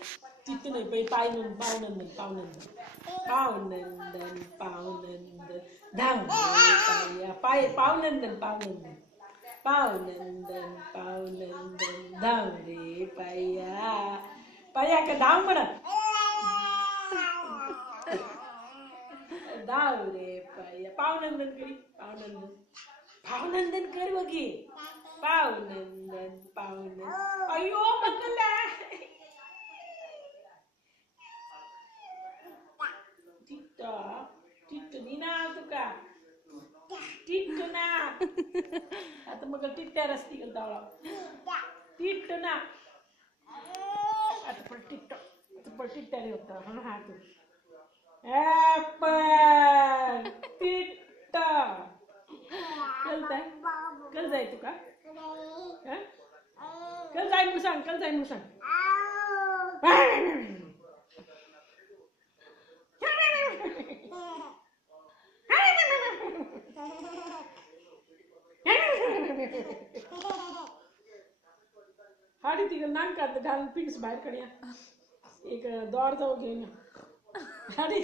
तिथे नाही पाय पावनंदन पावनंदन पावनंदन पावनंदन पावनंदन धावरे पाय पावनंदन पावनंदन पावनंदन पावनंदन धावरे पाया पाया का धाव म्हणा धावरे पाया पावनंदन करी पावनंदन पावनंदन कर बघी पावनंदन पावनंदन अयो बघला टिट्टा टिट्ट नीना तुका टिट्ट ना आता मग टिट्ट्या रस्ती करता टिट्ट ना आता पण टिट्ट्या रे होता हा हा तू ऍपल टिट्टा कल जाय तुका कल जाय म्हणून सांग हाडी तिकडे नाक घालून पिक्स बाहेर कडे एक दोर जाऊ घेऊन हाडी